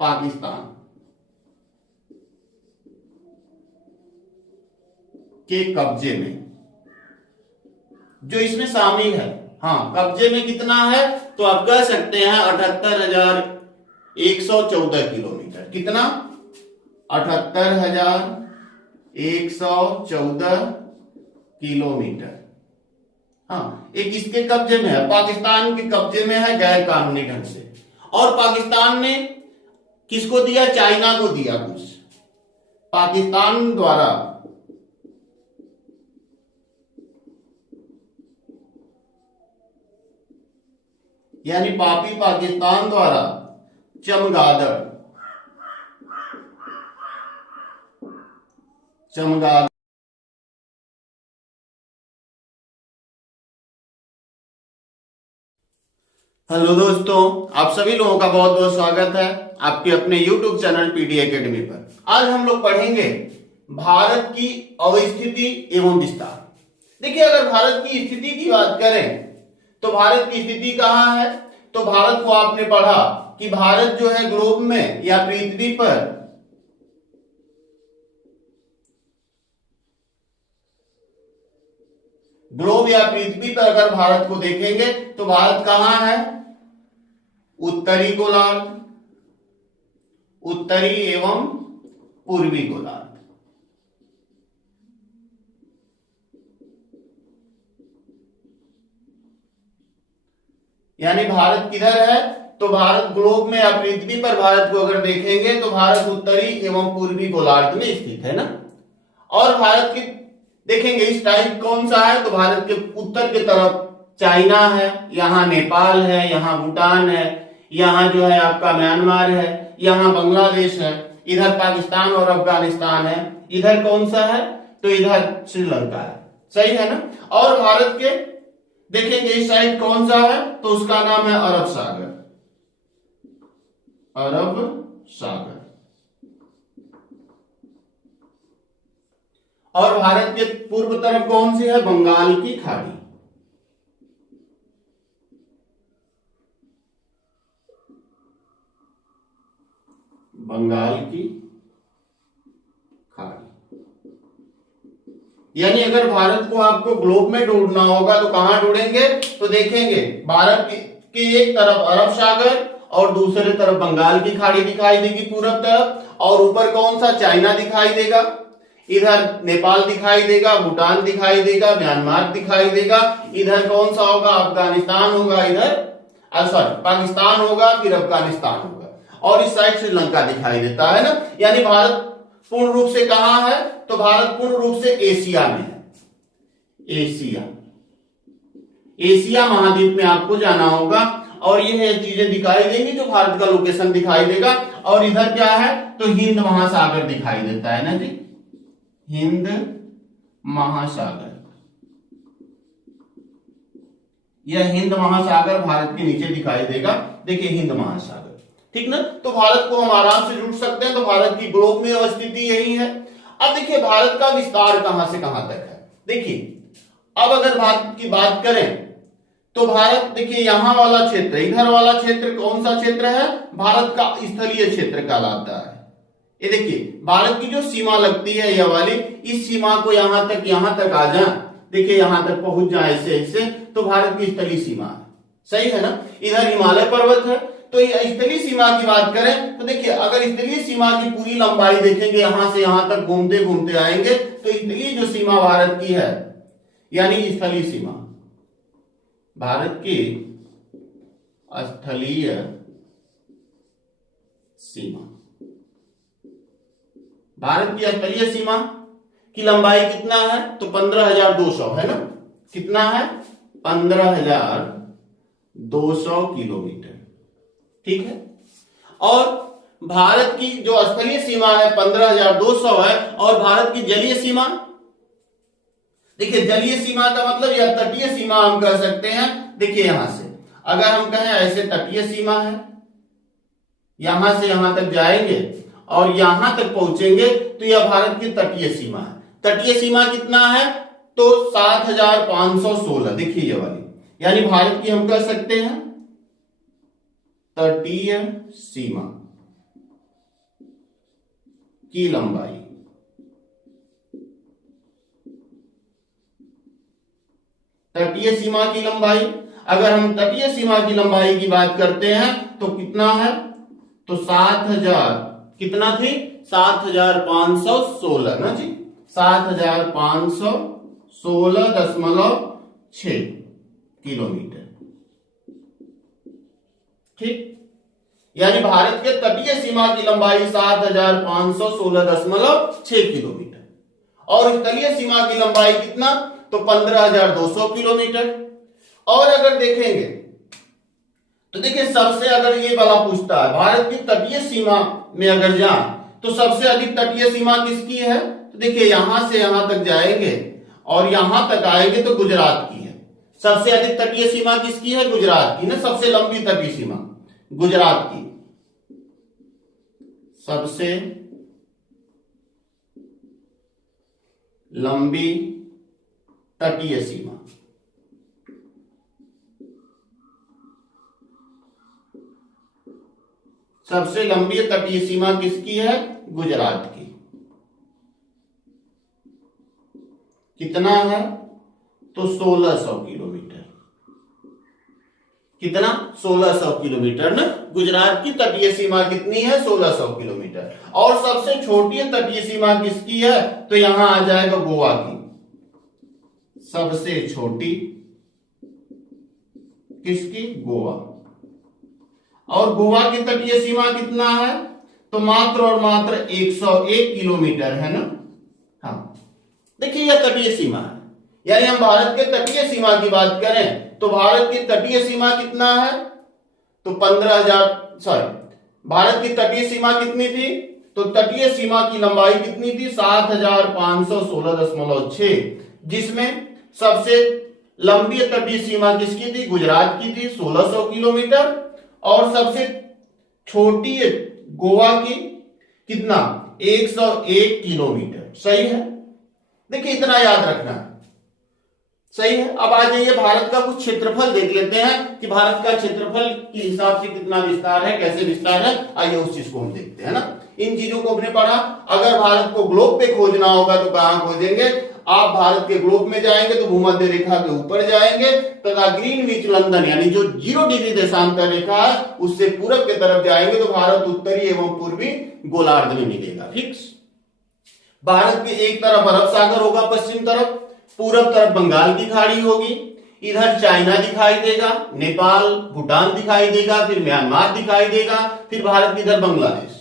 पाकिस्तान के कब्जे में, जो इसमें शामिल है। हाँ, कब्जे में कितना है तो आप कह सकते हैं 78,114 किलोमीटर। कितना? 78,114 किलोमीटर। हाँ, एक इसके कब्जे में है, पाकिस्तान के कब्जे में है गैर कानूनी ढंग से। और पाकिस्तान ने किसको दिया? चाइना को दिया कुछ। पाकिस्तान द्वारा यानी पापी पाकिस्तान द्वारा चमगादड़ हेलो दोस्तों, आप सभी लोगों का बहुत बहुत स्वागत है आपके अपने YouTube चैनल पीडी एकेडमी पर। आज हम लोग पढ़ेंगे भारत की अवस्थिति एवं विस्तार। देखिए, अगर भारत की स्थिति की बात करें तो भारत की स्थिति कहां है? तो भारत को आपने पढ़ा कि भारत जो है ग्लोब में या पृथ्वी पर अगर भारत को देखेंगे तो भारत कहां है? उत्तरी गोलार्ध, उत्तरी एवं पूर्वी गोलार्ध। यानी भारत किधर है? तो भारत ग्लोब में या पृथ्वी पर भारत को अगर देखेंगे तो भारत उत्तरी एवं पूर्वी गोलार्ध में स्थित है ना। और भारत की देखेंगे इस टाइप कौन सा है? तो भारत के उत्तर की तरफ चाइना है, यहाँ नेपाल है, यहाँ भूटान है, यहाँ जो है आपका म्यांमार है, यहाँ बांग्लादेश है, इधर पाकिस्तान और अफगानिस्तान है, इधर कौन सा है? तो इधर श्रीलंका है। सही है ना। और भारत के देखेंगे इस साइड कौन सा है? तो उसका नाम है अरब सागर। अरब सागर। और भारत के पूर्व तरफ कौन सी है? बंगाल की खाड़ी। बंगाल की खाड़ी। यानी अगर भारत को आपको ग्लोब में ढूंढना होगा तो कहां ढूंढेंगे? तो देखेंगे भारत के एक तरफ अरब सागर और दूसरे तरफ बंगाल की खाड़ी दिखाई देगी पूरब तरफ, और ऊपर कौन सा? चाइना दिखाई देगा, इधर नेपाल दिखाई देगा, भूटान दिखाई देगा, म्यांमार दिखाई देगा, इधर कौन सा होगा? अफगानिस्तान होगा, इधर पाकिस्तान होगा, फिर अफगानिस्तान होगा, और इस साइड श्रीलंका दिखाई देता है ना। यानी भारत पूर्ण रूप से कहां है? तो भारत पूर्ण रूप से एशिया में है। एशिया महाद्वीप में आपको जाना होगा, और ये चीजें दिखाई देंगी जो भारत का लोकेशन दिखाई देगा। और इधर क्या है? तो हिंद महासागर दिखाई देता है ना जी, हिंद महासागर। यह हिंद महासागर भारत के नीचे दिखाई देगा। देखिए हिंद महासागर, ठीक ना। तो भारत को हम आराम से जुड़ सकते हैं। तो भारत की ग्लोब में स्थिति यही है। अब देखिए भारत का विस्तार कहां से कहां तक है। देखिए अब अगर भारत की बात करें तो भारत देखिए यहां वाला क्षेत्र, इधर वाला क्षेत्र कौन सा क्षेत्र है? भारत का स्थलीय क्षेत्र कहलाता है। ये देखिए भारत की जो सीमा लगती है यह वाली, इस सीमा को यहां तक आ जाए, देखिए यहां तक पहुंच जाए ऐसे ऐसे, तो भारत की स्थलीय सीमा है। सही है ना। इधर हिमालय पर्वत है। तो स्थलीय सीमा की बात करें तो देखिए अगर स्थलीय सीमा की पूरी लंबाई देखेंगे, यहां से यहां तक घूमते घूमते आएंगे, तो स्थलीय जो सीमा भारत की है, यानी स्थलीय सीमा, भारत की स्थलीय सीमा, भारत की स्थलीय सीमा की लंबाई कितना है? तो 15,200 है ना। कितना है? 15,200 किलोमीटर, ठीक है। और भारत की जो स्थलीय सीमा है 15,200 है। और भारत की जलीय सीमा, देखिए जलीय सीमा का मतलब यह तटीय सीमा हम कह सकते हैं। देखिए यहां से अगर हम कहें ऐसे तटीय सीमा है, यहां से यहां तक जाएंगे और यहां तक पहुंचेंगे तो यह भारत की तटीय सीमा है। तटीय सीमा कितना है? तो 7,516। देखिए ये वाली, यानी भारत की हम कह सकते हैं तटीय सीमा। की लंबाई, तटीय सीमा की लंबाई, अगर हम तटीय सीमा की लंबाई की बात करते हैं तो कितना है, तो 7000, कितना थी, 7516 ना जी, 7516.6 किलोमीटर। ठीक, यानी भारत के तटीय सीमा की लंबाई 7516.6 किलोमीटर और तलीय सीमा की लंबाई कितना, तो 15200 किलोमीटर। और अगर देखेंगे तो देखिए सबसे, अगर ये वाला पूछता है भारत की तटीय सीमा में अगर जाए तो सबसे अधिक तटीय सीमा किसकी है, तो देखिए यहां से यहां तक जाएंगे और यहां तक आएंगे तो गुजरात की है। सबसे अधिक तटीय सीमा किसकी है, गुजरात की ना, सबसे लंबी तटीय सीमा गुजरात की, सबसे लंबी तटीय सीमा, सबसे लंबी तटीय सीमा किसकी है, गुजरात की। कितना है, तो 1600 किलोमीटर। कितना, 1600 किलोमीटर ना, गुजरात की तटीय सीमा कितनी है, 1600 किलोमीटर। और सबसे छोटी तटीय सीमा किसकी है, तो यहां आ जाएगा गोवा की, सबसे छोटी किसकी, गोवा। और गोवा की तटीय सीमा कितना है, तो मात्र और मात्र 101 किलोमीटर है ना। हाँ, देखिए यह तटीय सीमा है, यानी हम भारत के तटीय सीमा की बात करें तो भारत की तटीय सीमा कितना है, तो 15,000, भारत की तटीय सीमा कितनी थी, तो तटीय सीमा की लंबाई कितनी थी, 7516.6, जिसमें सबसे लंबी तटीय सीमा किसकी थी, गुजरात की थी 1600 किलोमीटर और सबसे छोटी गोवा की कितना, 101 किलोमीटर। सही है, देखिए इतना याद रखना है, सही है। अब आ जाइए भारत का कुछ क्षेत्रफल देख लेते हैं कि भारत का क्षेत्रफल के हिसाब से कितना विस्तार है, कैसे विस्तार है, आइए उस चीज को हम देखते हैं ना। इन चीजों को हमने पढ़ा। अगर भारत को ग्लोब पे खोजना होगा तो कहां खोजेंगे, आप भारत के ग्लोब में जाएंगे तो भूमध्य रेखा के ऊपर जाएंगे तथा ग्रीनविच लंदन यानी जो 0 डिग्री देशांतर रेखा है उससे पूरब की तरफ जाएंगे तो भारत उत्तरी एवं पूर्वी गोलार्ध में मिलेगा। फिक्स। भारत के एक तरफ अरब सागर होगा, पश्चिम तरफ, पूरब तरफ बंगाल की खाड़ी होगी, इधर चाइना दिखाई देगा, नेपाल भूटान दिखाई देगा, फिर म्यांमार दिखाई देगा, फिर भारत की इधर बांग्लादेश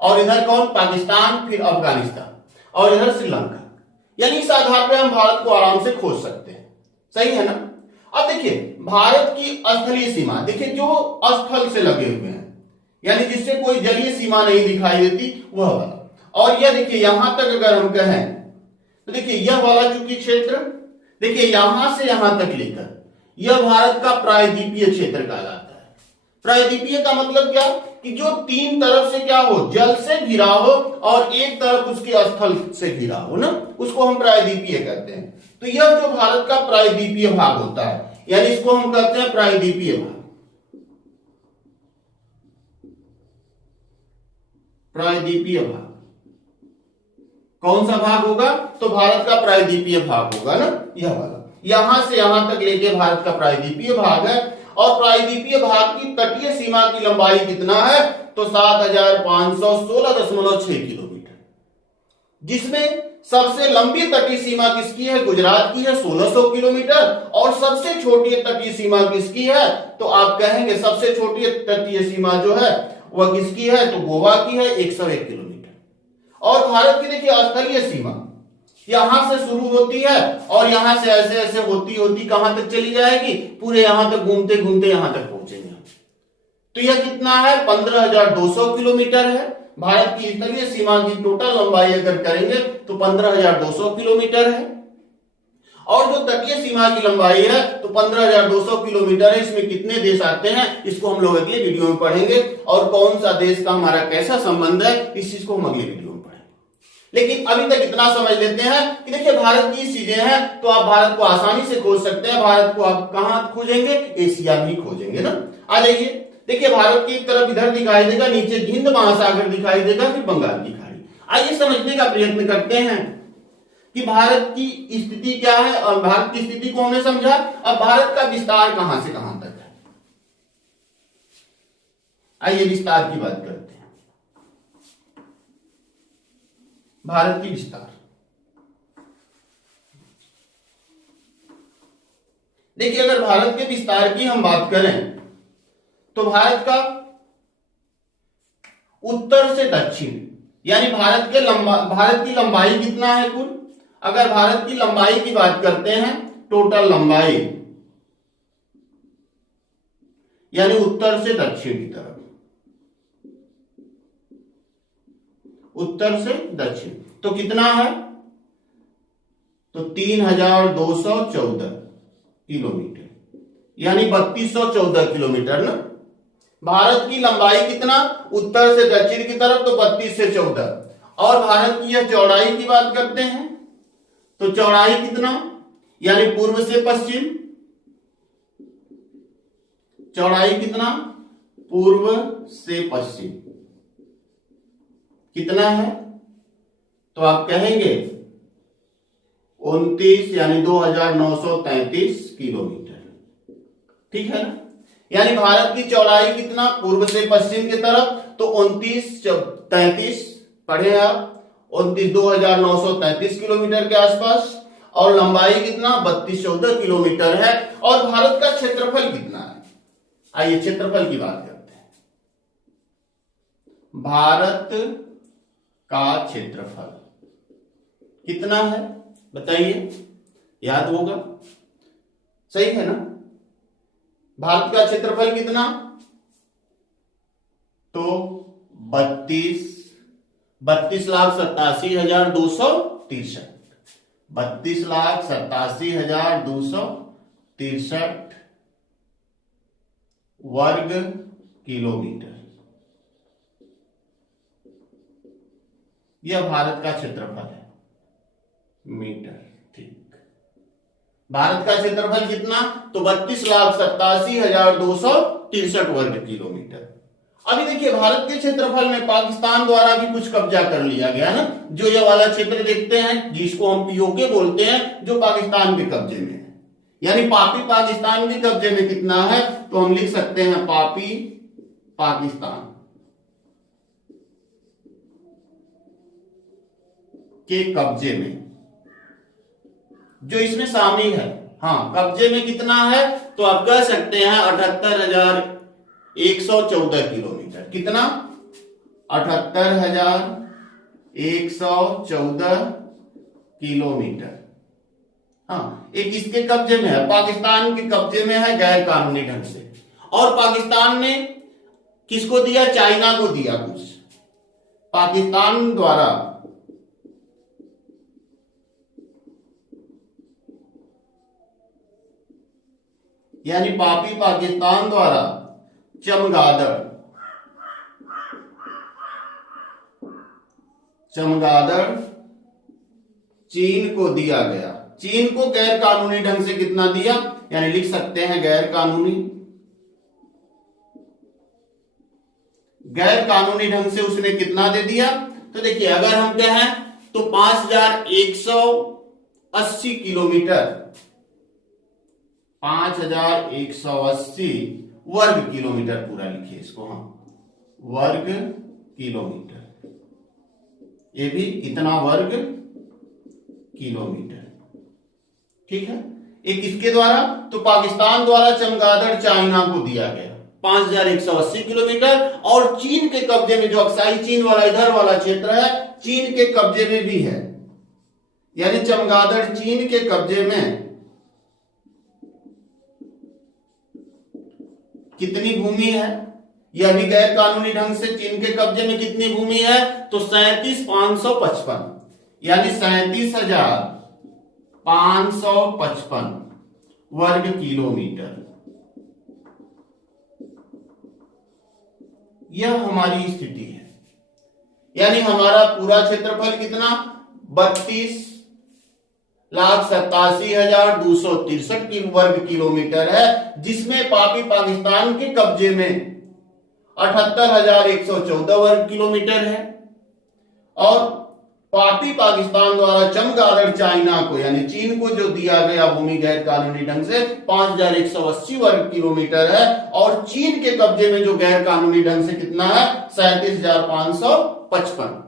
और इधर कौन, पाकिस्तान, फिर अफगानिस्तान और इधर श्रीलंका। यानी इस आधार पर हम भारत को आराम से खोज सकते हैं। सही है ना। अब देखिए भारत की स्थलीय सीमा, देखिए जो स्थल से लगे हुए हैं यानी जिससे कोई जलीय सीमा नहीं दिखाई देती वह वाला। और यह देखिए यहां तक अगर हम कहें तो देखिए यह वाला चूंकि क्षेत्र, देखिए यहां से यहां तक लेकर यह भारत का प्रायद्वीपीय क्षेत्र कहलाता है। प्रायद्वीपीय का मतलब क्या, कि जो तीन तरफ से क्या हो, जल से घिरा हो और एक तरफ उसके स्थल से घिरा हो ना, उसको हम प्रायद्वीपीय कहते हैं। तो यह जो भारत का प्रायद्वीपीय भाग होता है यानी इसको हम कहते हैं प्रायद्वीपीय भाग। प्रायद्वीपीय भाग कौन सा भाग होगा, तो भारत का प्रायद्वीपीय भाग होगा ना, यह वाला, यहां से यहां तक लेके भारत का प्रायद्वीपीय भाग है। और प्रायद्वीपीय भाग की तटीय सीमा की लंबाई कितना है, तो 7516.6 किलोमीटर, जिसमें सबसे लंबी तटीय सीमा किसकी है, गुजरात की है 1600 किलोमीटर और सबसे छोटी तटीय सीमा किसकी है, तो आप कहेंगे सबसे छोटी तटीय सीमा जो है वह किसकी है, तो गोवा की है 101 किलोमीटर। और भारत की देखिए स्थलीय सीमा यहां से शुरू होती है और यहां से ऐसे ऐसे होती होती कहां तक चली जाएगी, पूरे यहां तक घूमते घूमते यहां तक पहुंचेंगे। तो यह कितना है, 15,200 किलोमीटर है। भारत की स्थलीय सीमा की टोटल लंबाई अगर करेंगे तो 15,200 किलोमीटर है। और जो तटीय सीमा की लंबाई है तो 15,200 किलोमीटर है। इसमें कितने देश आते हैं इसको हम लोग अगले वीडियो में पढ़ेंगे और कौन सा देश का हमारा कैसा संबंध है इस चीज को हम अगले वीडियो में पढ़ेंगे। लेकिन अभी तक इतना समझ लेते हैं कि देखिए भारत की चीजें हैं तो आप भारत को आसानी से खोज सकते हैं। भारत को आप कहां खोजेंगे, एशिया में खोजेंगे ना। आ जाइए, देखिए भारत की एक तरफ इधर दिखाई देगा, नीचे हिंद महासागर दिखाई देगा, फिर बंगाल की खाड़ी। आइए समझने का प्रयत्न करते हैं कि भारत की स्थिति क्या है, और भारत की स्थिति को हमने समझा। अब भारत का विस्तार कहां से कहां तक है, आइए विस्तार की बात करते हैं। भारत की विस्तार, देखिए अगर भारत के विस्तार की हम बात करें तो भारत का उत्तर से दक्षिण, यानी भारत की लंबाई कितना है कुल, अगर भारत की लंबाई की बात करते हैं, टोटल लंबाई, यानी उत्तर से दक्षिण की तरफ, उत्तर से दक्षिण, तो कितना है, तो 3214 किलोमीटर, यानी 3214 किलोमीटर ना। भारत की लंबाई कितना, उत्तर से दक्षिण की तरफ, तो 32 से 14। और भारत की यह चौड़ाई की बात करते हैं तो चौड़ाई कितना, यानी पूर्व से पश्चिम, चौड़ाई कितना, पूर्व से पश्चिम कितना है, तो आप कहेंगे 29 यानी 2933 किलोमीटर, ठीक है ना। यानी भारत की चौड़ाई कितना, पूर्व से पश्चिम की तरफ, तो 2933 पढ़े आप, 2933 किलोमीटर के आसपास, और लंबाई कितना, 3214 किलोमीटर है। और भारत का क्षेत्रफल कितना है, आइए क्षेत्रफल की बात करते हैं। भारत का क्षेत्रफल कितना है बताइए, याद होगा, सही है ना। भारत का क्षेत्रफल कितना, तो 32,87,263, 32,87,263 वर्ग किलोमीटर, यह भारत का क्षेत्रफल है, मीटर, ठीक। भारत का क्षेत्रफल कितना, तो 32,87,263 वर्ग किलोमीटर। अभी देखिए भारत के क्षेत्रफल में पाकिस्तान द्वारा भी कुछ कब्जा कर लिया गया ना, जो ये वाला क्षेत्र देखते हैं जिसको हम पीओके बोलते हैं, जो पाकिस्तान के कब्जे में है, यानी पापी पाकिस्तान के कब्जे में कितना है, तो हम लिख सकते हैं पापी पाकिस्तान के कब्जे में, जो इसमें शामिल है। हाँ, कब्जे में कितना है, तो आप कह सकते हैं 78,114 किलोमीटर, कितना, 78,114 किलोमीटर। हाँ, एक इसके कब्जे में है, पाकिस्तान के कब्जे में है गैर कानूनी ढंग से। और पाकिस्तान ने किसको दिया, चाइना को दिया कुछ, पाकिस्तान द्वारा यानी पापी पाकिस्तान द्वारा चमगादड़ चीन को दिया गया। चीन को गैर कानूनी ढंग से कितना दिया, यानी लिख सकते हैं गैर कानूनी ढंग से उसने कितना दे दिया। तो देखिए अगर हम कहें तो 5,180 किलोमीटर, 5,180 वर्ग किलोमीटर पूरा लिखिए इसको, हम वर्ग किलोमीटर, ये भी इतना वर्ग किलोमीटर, ठीक है। एक इसके द्वारा, तो पाकिस्तान द्वारा चमगादड़ चाइना को दिया गया 5,180 किलोमीटर, और चीन के कब्जे में, जो अक्साई चीन वाला इधर वाला क्षेत्र है, चीन के कब्जे में भी है, यानी चमगादड़ चीन के कब्जे में कितनी भूमि है, यह भी गैर कानूनी ढंग से चीन के कब्जे में कितनी भूमि है, तो 37,555, यानी 37,555 वर्ग किलोमीटर, यह हमारी स्थिति है। यानी हमारा पूरा क्षेत्रफल कितना, 32,87,263 वर्ग किलोमीटर है, जिसमें पापी पाकिस्तान के कब्जे में 78,114 वर्ग किलोमीटर है, और पापी पाकिस्तान द्वारा चमगादड़ चाइना को यानी चीन को जो दिया गया भूमि गैर कानूनी ढंग से 5180 वर्ग किलोमीटर है, और चीन के कब्जे में जो गैर कानूनी ढंग से कितना है 37,555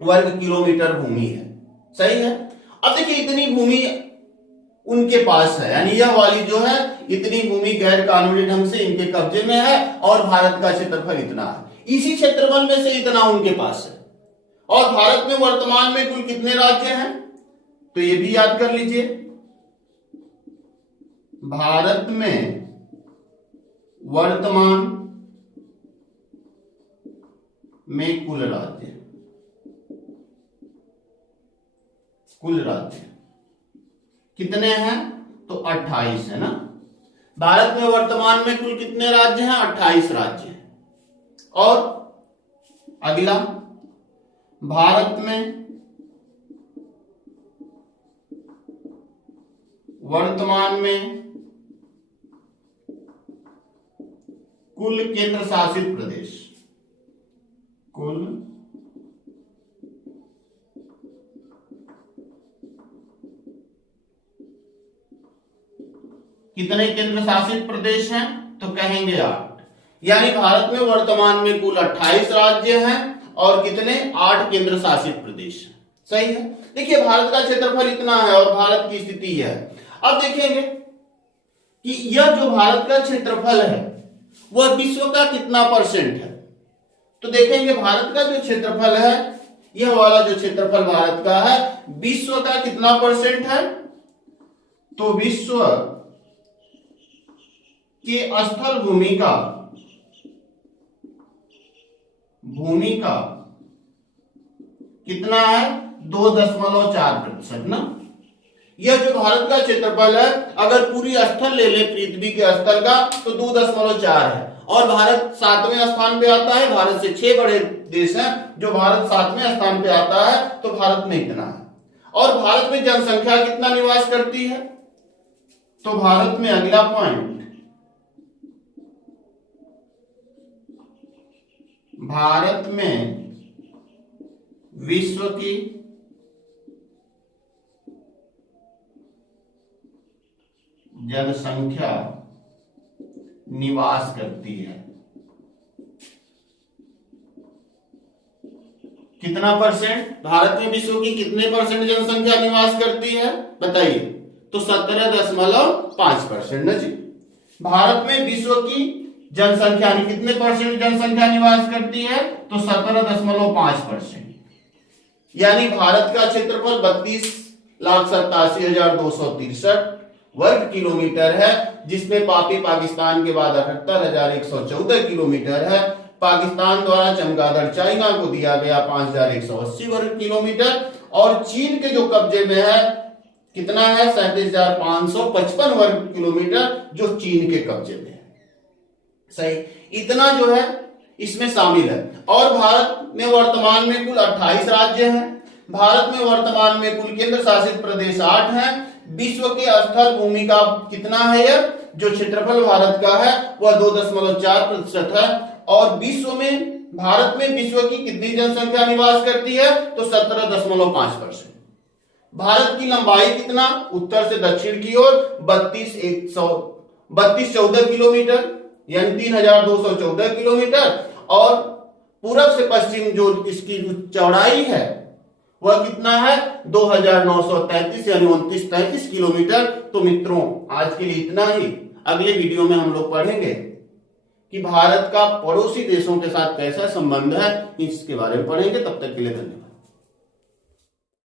वर्ग किलोमीटर भूमि है। सही है। अब देखिए इतनी भूमि उनके पास है, यानी यह वाली जो है इतनी भूमि गैर कानूनी ढंग से इनके कब्जे में है, और भारत का क्षेत्रफल इतना है, इसी क्षेत्रफल में से इतना उनके पास है। और भारत में वर्तमान में कुल कितने राज्य हैं, तो ये भी याद कर लीजिए। भारत में वर्तमान में कुल राज्य कितने हैं, तो 28 है ना। भारत में वर्तमान में कुल कितने राज्य हैं, 28 राज्य हैं। और अगला, भारत में वर्तमान में कुल केंद्र शासित प्रदेश, कुल कितने केंद्र शासित प्रदेश हैं, तो कहेंगे 8। यानी भारत में वर्तमान में कुल 28 राज्य हैं और कितने 8 केंद्र शासित प्रदेश हैं। सही है। देखिए भारत का क्षेत्रफल इतना है और भारत की स्थिति है। अब देखेंगे कि यह जो भारत का क्षेत्रफल है वह विश्व का कितना परसेंट है, तो देखेंगे भारत का जो क्षेत्रफल है, यह वाला जो क्षेत्रफल भारत का है, विश्व का कितना परसेंट है, तो विश्व के स्थल भूमि का कितना है 2.4% ना। यह जो भारत का क्षेत्रफल है, अगर पूरी स्थल ले ले पृथ्वी के स्थल का, तो 2.4 है, और भारत 7वें स्थान पे आता है। भारत से 6 बड़े देश हैं, जो भारत 7वें स्थान पे आता है, तो भारत में इतना है। और भारत में जनसंख्या कितना निवास करती है, तो भारत में अगला पॉइंट, भारत में विश्व की जनसंख्या निवास करती है। कितना परसेंट, भारत में विश्व की कितने परसेंट जनसंख्या निवास करती है, बताइए, तो 17.5% ना जी। भारत में विश्व की जनसंख्या कितने परसेंट जनसंख्या निवास करती है, तो 17.5%। यानी भारत का क्षेत्रफल 32,87,263 वर्ग किलोमीटर है, जिसमें पापी पाकिस्तान के बाद 78,114 किलोमीटर है। पाकिस्तान द्वारा चमगादड़ चाइना को दिया गया 5,180 वर्ग किलोमीटर, और चीन के जो कब्जे में है कितना है 37,555 वर्ग किलोमीटर, जो चीन के कब्जे में है। सही, इतना जो है इसमें शामिल है। और भारत में वर्तमान में कुल 28 राज्य हैं। भारत में वर्तमान में कुल केंद्र शासित प्रदेश 8 हैं। विश्व के स्थल भूमि का कितना है, यह जो क्षेत्रफल भारत का है वह 2.4% है। और विश्व में भारत में विश्व की कितनी जनसंख्या निवास करती है, तो 17.5%। भारत की लंबाई कितना, उत्तर से दक्षिण की ओर 3214 किलोमीटर, यानी 3214 किलोमीटर, और पूरब से पश्चिम जो इसकी चौड़ाई है वह कितना है 2933 यानी 2933 किलोमीटर। तो मित्रों आज के लिए इतना ही। अगले वीडियो में हम लोग पढ़ेंगे कि भारत का पड़ोसी देशों के साथ कैसा संबंध है, इसके बारे में पढ़ेंगे। तब तक के लिए धन्यवाद।